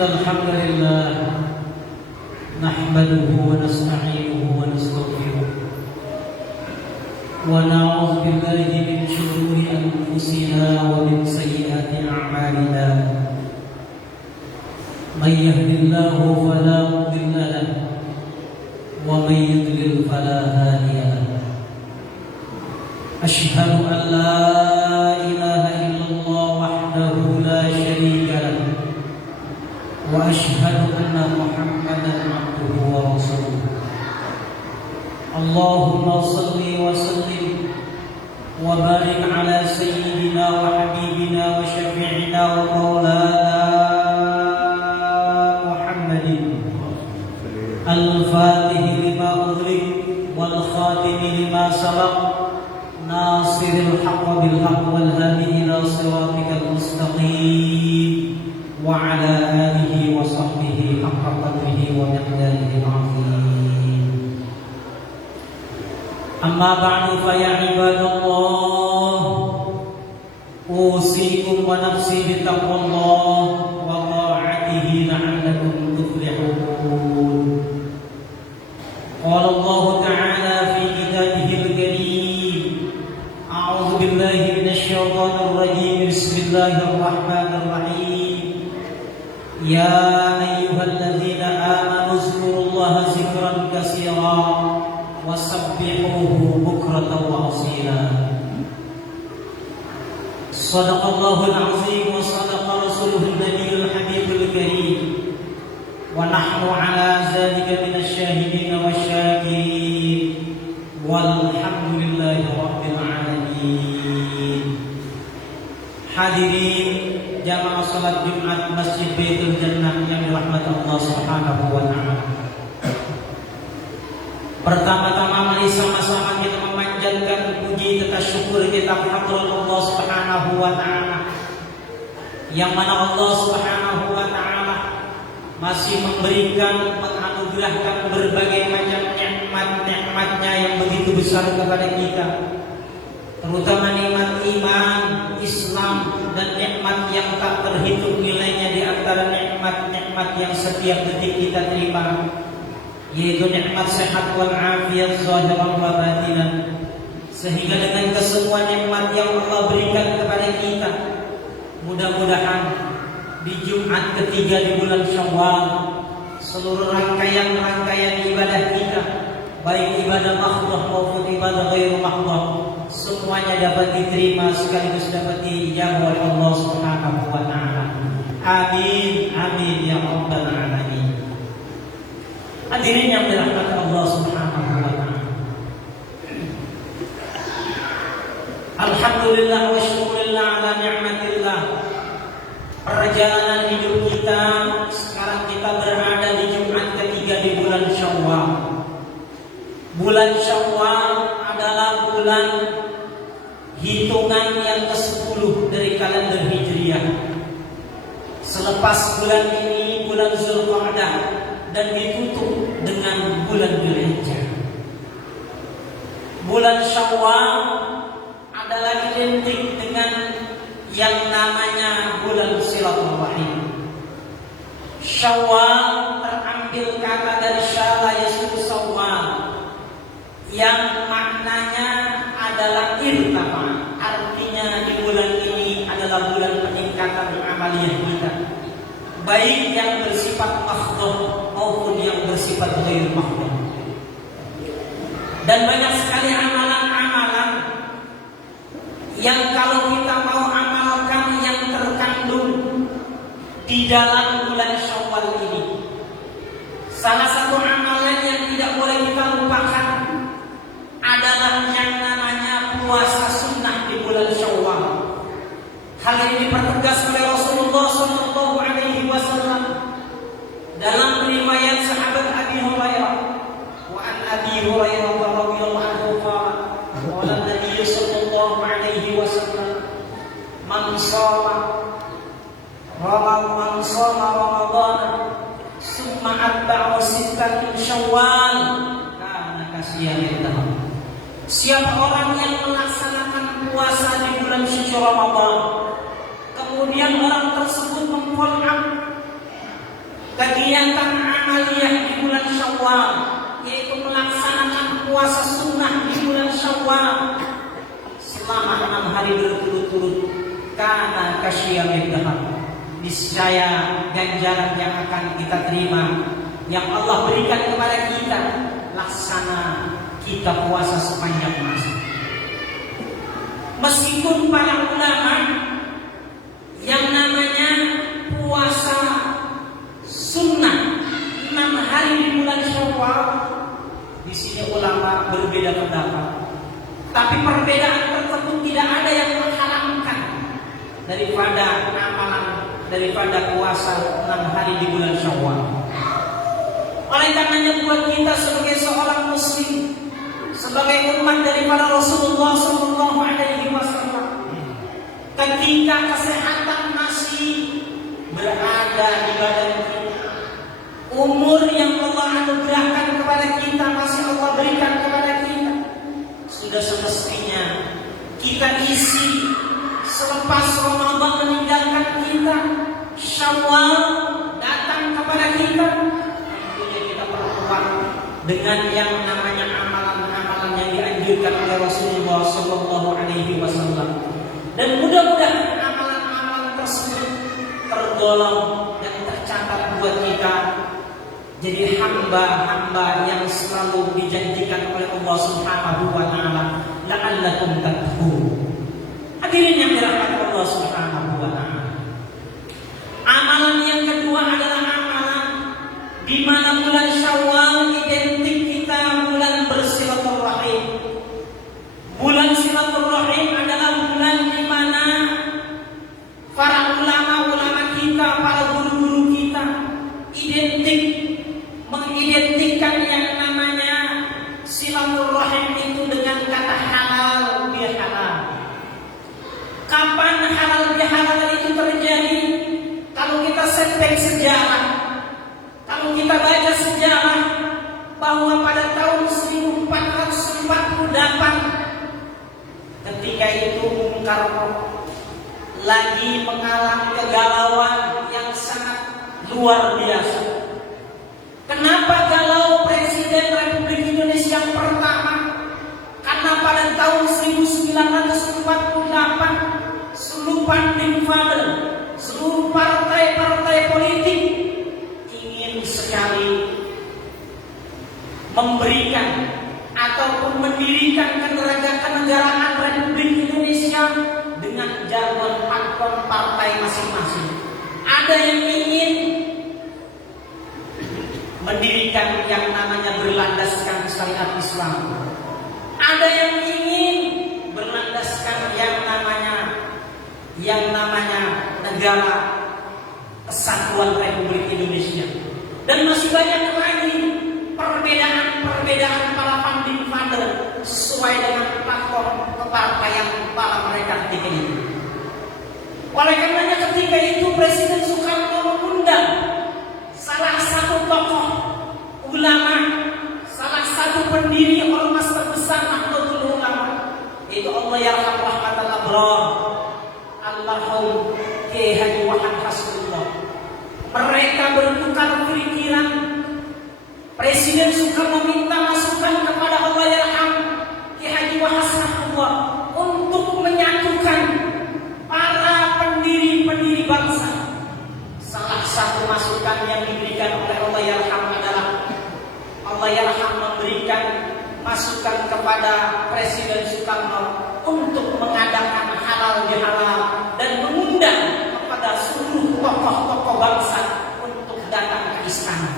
الحمد لله نحمده ونستعينه ونستغفره ونعوذ بالله من شرور أنفسنا ومن سيئات أعمالنا من يهد الله فلا مضل له ومن يضلل فلا هادي له أشهد أن لا إله إلا الله وحده لا شريك له وأشهد أن محمدا عبده ورسوله اللهم صل وسلم وبارك على سيدنا وحبيبنا وشفيعنا ومولانا محمد الفاتح لما أغلق والخاتم لما سبق ناصر الحق بالحق والهادي إلى صراطك المستقيم وعلى آله وصحبه حق قدره ومقداره العظيم أما بعد فيا عباد الله أوصيكم ونفسي بتقوى الله وطاعته لعلكم تفلحون قال الله تعالى في كتابه الكريم أعوذ بالله من الشيطان الرجيم بسم الله الرحمن الرحيم يا أيها الذين آمنوا اذكروا الله ذكرا كثيرا وسبحوه بكرة وأصيلا صدق الله العظيم وصدق رسوله النبي الحبيب الكريم ونحن على ذلك من الشاهدين والشاكرين والحمد لله رب العالمين. Hadirin jamaah salat Jumat Masjid Baitul Jannah yang dirahmati Allah Subhanahu wa taala. Pertama-tama mari sama-sama kita memanjatkan puji serta syukur kita kepada Allah Subhanahu wa taala. Yang mana Allah Subhanahu wa taala masih memberikan, menganugerahkan berbagai macam nikmat-nikmatnya yang begitu besar kepada kita. Terutama nikmat iman, Islam, dan nikmat yang tak terhitung nilainya di antara nikmat-nikmat yang setiap detik kita terima, yaitu nikmat sehat wal afiat zahiran wa batinan. Sehingga dengan kesemua nikmat yang Allah berikan kepada kita, mudah-mudahan di Jumat ketiga di bulan Syawal, seluruh rangkaian-rangkaian ibadah kita, baik ibadah mahdhah maupun ibadah ghairu mahdhah, semuanya dapat diterima sekaligus dapat diijabah oleh Allah Subhanahu wa taala. Amin amin ya rabbal alamin. Hadirin yang dirahmati Allah Subhanahu wa taala. Alhamdulillah wa syukurillah ala ni'matillah. Perjalanan hidup kita sekarang kita berada di Jumat ketiga di bulan Syawal. Bulan Syawal adalah bulan hitungan yang ke-10 dari kalender Hijriah. Selepas bulan ini bulan Zulqa'dah dan ditutup dengan bulan Dzulhijjah. Bulan Syawal adalah identik dengan yang namanya bulan silaturahim. Syawal terambil kata dari syala yasur Syawal yang maknanya adalah irtafa. Artinya di bulan ini adalah bulan peningkatan amaliyah kita, baik yang bersifat makhdhah maupun yang bersifat ghair makhdhah. Dan banyak sekali amalan-amalan yang kalau kita mau amalkan yang terkandung di dalam bulan Syawal ini. Salah satu amalan yang tidak boleh kita lupakan adalah yang namanya puasa sunnah di bulan Syawal. Hal ini dipertegas oleh Rasulullah SAW dalam riwayat sahabat Abi Hurairah. Wa an Abi Hurairah radhiyallahu anhu qala qala Nabi sallallahu alaihi wasallam man shoma Ramadan summa atba'u sittan min Syawal kana kasiyamid dahr. Siapa orang yang melaksanakan puasa di bulan suci Ramadan, kemudian orang tersebut memfollow up kegiatan amaliyah di bulan Syawal, yaitu melaksanakan puasa sunnah di bulan Syawal selama 6 hari berturut-turut, kana kasyiyamid dahr. Niscaya ganjaran yang akan kita terima yang Allah berikan kepada kita laksana kita puasa sepanjang masa. Meskipun para ulama yang namanya puasa sunnah 6 hari di bulan Syawal, di sini ulama berbeda pendapat. Tapi perbedaan tersebut tidak ada yang mengharamkan daripada puasa 6 hari di bulan Syawal. Oleh karenanya buat kita sebagai seorang muslim, sebagai umat daripada Rasulullah SAW, ketika kesehatan masih berada di badan kita, umur yang Allah anugerahkan kepada kita masih Allah berikan kepada kita, sudah semestinya kita isi selepas Ramadan meninggalkan kita, Syawal datang kepada kita, tentunya kita perkuat dengan yang namanya amalan-amalan yang dianjurkan oleh Rasulullah SAW. Dan mudah-mudahan amalan-amalan tersebut tergolong dan tercatat buat kita jadi hamba-hamba yang selalu dijanjikan oleh Allah Subhanahu wa taala, la'allakum taqun. Hadirin yang dirahmati Allah Subhanahu wa taala. Amalan yang kedua adalah amalan di mana bulan Syawal identik kita bulan bersilaturahim. Bulan silaturahim adalah bulan di mana para ulama-ulama kita, para guru-guru kita mengidentikan yang namanya silaturahim itu dengan kata halal bihalal. Kapan halal bihalal itu terjadi? Kalau kita setback sejarah, kalau kita baca sejarah bahwa pada tahun 1448 ketika itu Bung Karno lagi mengalami kegalauan yang sangat luar biasa. Kenapa galau Presiden Republik Indonesia yang pertama? Karena pada tahun 1948 seluruh founding father, seluruh partai-partai politik ingin sekali memberikan ataupun mendirikan kenegaraan jargon platform partai masing-masing. Ada yang ingin mendirikan yang namanya berlandaskan syariat Islam. Ada yang ingin berlandaskan yang namanya negara kesatuan Republik Indonesia. Dan masih banyak lagi perbedaan para founding father sesuai dengan platform kepartaian para mereka ketika itu. Oleh karenanya ketika itu Presiden Soekarno mengundang salah satu tokoh ulama, salah satu pendiri ormas terbesar Nahdlatul Ulama, yaitu Allahyarham rahmatal abrar, almarhum Kiai Haji Wahid Hasbullah. Mereka bertukar pikiran. Presiden Soekarno minta masukan kepada Allahyarham Kiai Haji Wahid Hasbullah untuk menyatukan para pendiri bangsa. Salah satu masukan yang diberikan oleh Allahyarham adalah Allahyarham memberikan masukan kepada Presiden Soekarno untuk mengadakan halal bihalal dan mengundang kepada seluruh tokoh-tokoh bangsa untuk datang ke istana.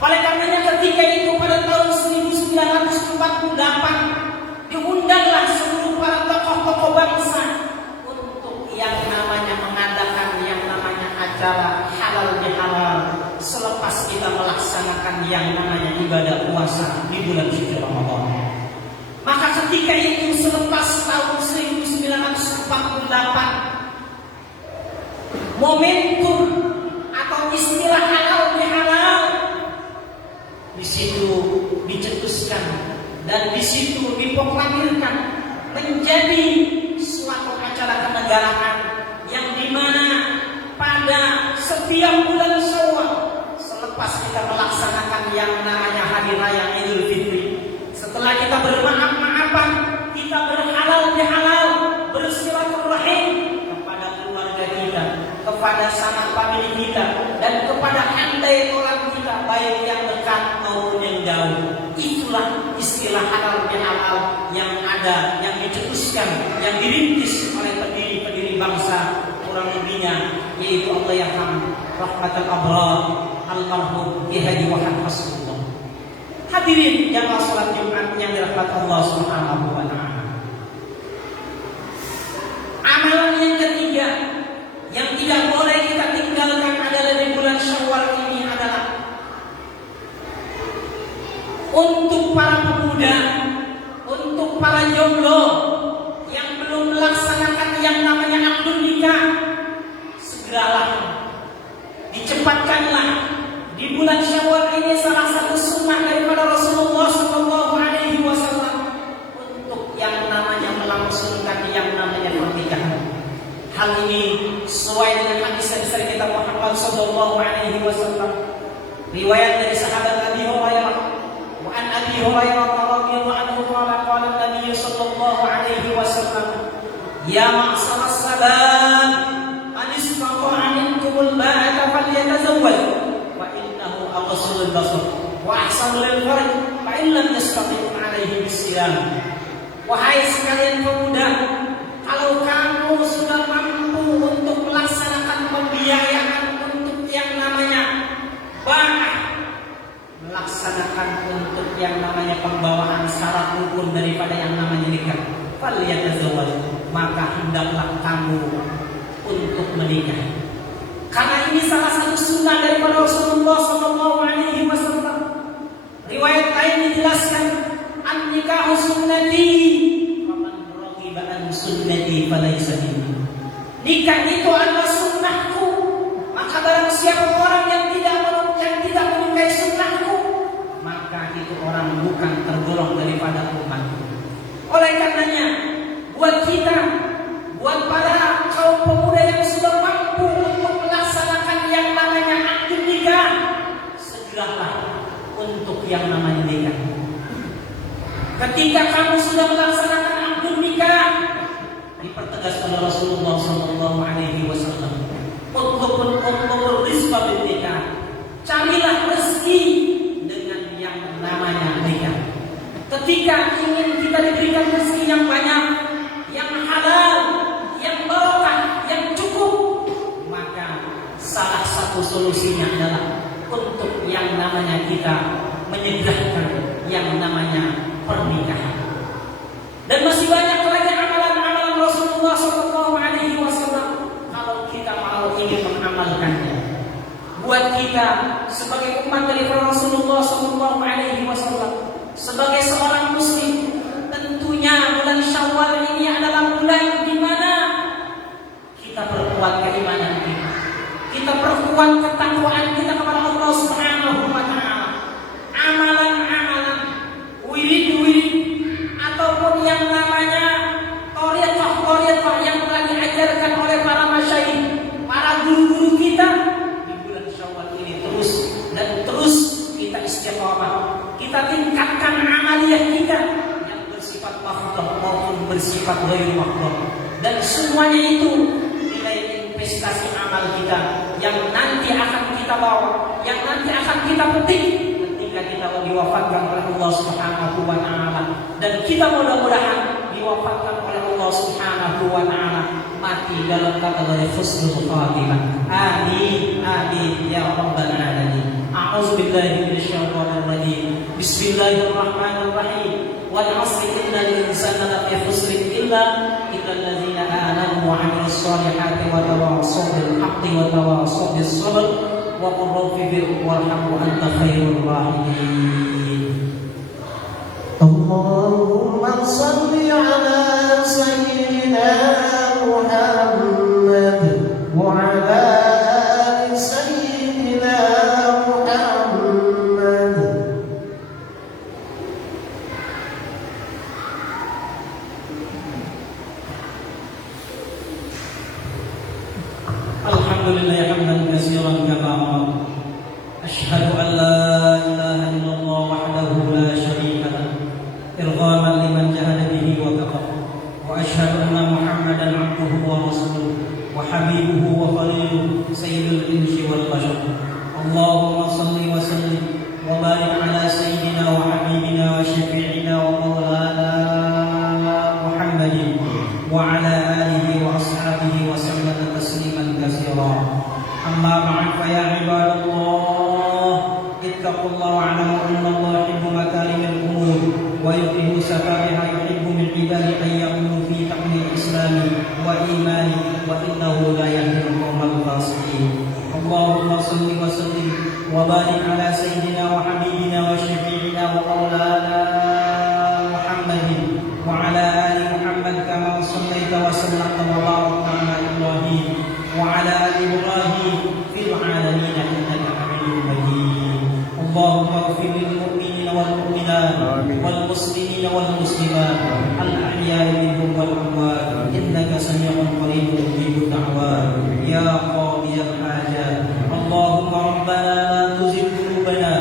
Oleh karenanya ketika itu pada tahun 1948 diundanglah seluruh para tokoh-tokoh bangsa untuk yang namanya mengadakan yang namanya acara halal bihalal selepas kita melaksanakan yang namanya ibadah puasa di bulan suci Ramadan. Maka ketika itu selepas tahun 1948 momentum atau istilah halal bihalal di situ dicetuskan dan di situ diproklamirkan menjadi suatu acara kenegaraan yang dimana pada setiap bulan Syawal selepas kita melaksanakan yang namanya hari raya Idul Fitri, setelah kita bermaaf-maafan, kita berhalal bihalal, bersilaturahim kepada keluarga kita, kepada sanak famili kita, dan kepada handai orang kita, baik yang dekat maupun yang jauh. Itulah istilah halal bihalal yang ada, yang dicetuskan, yang dirintis oleh pendiri-pendiri bangsa kurang lebihnya, yaitu Allahyarham rahmatal abrar almarhum Kiai Haji Wahid Hasbullah. Hadirin jamaah salat Jumat yang dirahmati Allah Subhanahu wa taala. Amalan yang ketiga yang tidak boleh kita tinggalkan adalah di bulan Syawal ini adalah untuk para pemuda, untuk para jomblo yang belum melaksanakan yang namanya akad nikah, segeralah dicepatkanlah di bulan Syawal ini. Salah satu sunnah daripada Rasulullah SAW untuk yang namanya melangsungkan yang namanya pernikahan. Hal ini sesuai dengan hadis dari kita Muhammad SAW. Riwayat dari sahabat Abi Hurairah. Wa an Abi Hurairah radhiyallahu anhu qala Nabi sallallahu alaihi wasallam, ya ma'syar as-sabab man istata'a minkumul ba'ata falyatazawwaj wa innahu aqsarul basar wa ahsanul farj fa in lam yastati' alaihi bisiyam. Wahai sekalian pemuda, kalau kamu sudah mampu untuk melaksanakan pembiayaan untuk yang namanya ba'ah, melaksanakan untuk yang namanya pembawaan syarat rukun daripada yang namanya nikah, falyatazawwaj, maka hendaklah kamu untuk menikah. Karena ini salah satu sunnah daripada Rasulullah SAW. Riwayat lain dijelaskan, an-nikahu sunnati, faman raghiba an sunnati falaysa minni. Nikah itu adalah sunnahku, maka barang siapa orang yang tidak menikahi sunnahku, maka itu orang bukan tergolong daripada umatku. Oleh karenanya, buat kita, buat para kaum pemuda yang sudah mampu untuk melaksanakan yang namanya akad nikah, segeralah untuk yang namanya nikah. Ketika kamu sudah melaksanakan akad nikah, dipertegas oleh Rasulullah SAW, utlubul rizqa bil nikah, carilah rezeki dengan yang namanya nikah. Ketika ingin kita diberikan rezeki yang banyak, yang halal, salah satu solusinya adalah untuk yang namanya kita menyegerakan yang namanya pernikahan. Dan masih banyak lagi amalan-amalan Rasulullah SAW kalau kita mau ingin mengamalkannya. Buat kita sebagai umat dari Rasulullah SAW, sebagai seorang muslim, tentunya bulan Syawal ini adalah bulan di mana kita perkuat keimanan kita. Kita perkuat ketakwaan kita kepada Allah Subhanahu wa taala. Amalan-amalan, wirid-wirid ataupun yang namanya qariqah yang telah diajarkan oleh para masyayikh, para guru-guru kita di bulan Syawal ini terus kita istiqamah. Kita tingkatkan amaliyah kita yang bersifat mahdoh maupun bersifat ghairu mahdoh. Dan semuanya itu nilai investasi amal kita yang nanti akan kita bawa, yang nanti akan kita petik ketika kita diwafatkan oleh Allah Subhanahu wa taala. Dan kita mudah-mudahan diwafatkan oleh Allah Subhanahu wa taala mati dalam kategori husnul khatimah. Amin amin ya rabbal alamin. A'udzubillahi minasyaitonir rajim. Bismillahirrahmanirrahim. Wal 'asri innal insana lafi khusrin illa alladzina amanu wa 'amilus solihati wa tawassaw bil haqqi wa tawassaw bis sabr wa qur rabbi warhamhu anta khairur rahimin. Allahumma shalli 'ala sayyidina Muhammad wa 'ala ali sayyidina Muhammad. Alhamdulillah hamdan katsiran katsiran. Asyhadu an la ilaha illallah wahdahu la syarika lahu irghaman liman jahada bihi wa kafara. Wa asyhadu anna Muhammadan 'abduhu wa rasuluhu wa habibuhu wa khaliluhu sayyidul insi wal bashar. Allahumma shalli wa sallim wa barik ala sayyidina wa habibina wa syafi'ina wa maulana Muhammadin wa ala alihi wa ashabihi wa sallama tasliman katsira. Amma ba'd fa ya ibadallah ittaqullaha wa'lamu anna Allah yuhibbu makarimil umur wa yuhibbu safa'iha yuhibbu min ibadihi an yakunu fi tahmil islami wa imani wa innahu la yahdil qawmal fasiqin. Allahumma shalli wa sallim wa barik ala sayyidina wa habibina wa syafi'ina wa maulana Muhammadin wa ala ali Muhammad kama shallaita wa sallamta wa barakta ala Ibrahim wa ala ali Ibrahim fil alamin innaka Hamidum Majid. Allahumma ighfir lil mu'minina wal mu'minat wal muslimina wal muslimat al ahya'i minhum wal amwat innaka sami'un qaribun mujibud da'wat ya qadiyal hajat. Allahumma rabbana la tuzigh qulubana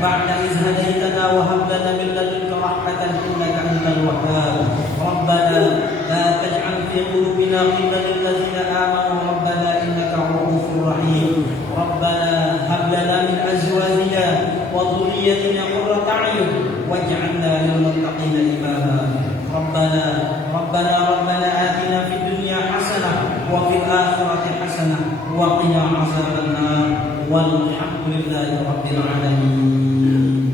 ba'da idh hadaytana wa hab lana min ladunka rahmatan innaka antal wahhab. Rabbana la taj'al fi qulubina ghillan lil ladzina amanu rabbana innaka ra'ufur rahim. Rabbana hab lana min azwajina wa dhurriyyatina qurrata a'yun waj'alna lil muttaqina imama. Rabbana atina fid dunya hasanah wa fil akhirati hasanah wa qina azaban nar. Walhamdulillahi rabbil alamin.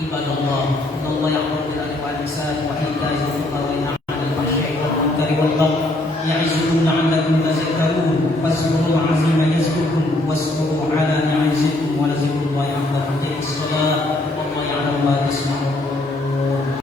Ibadallah, Allah ya'muru bil adli wal ihsan wa ita'i dzil qurba wa yanha 'anil fahsya'i wal munkari wal baghi ya'izukum la'allakum tadhakkarun. Fazkurul 'azima yazkurkum waskuruhu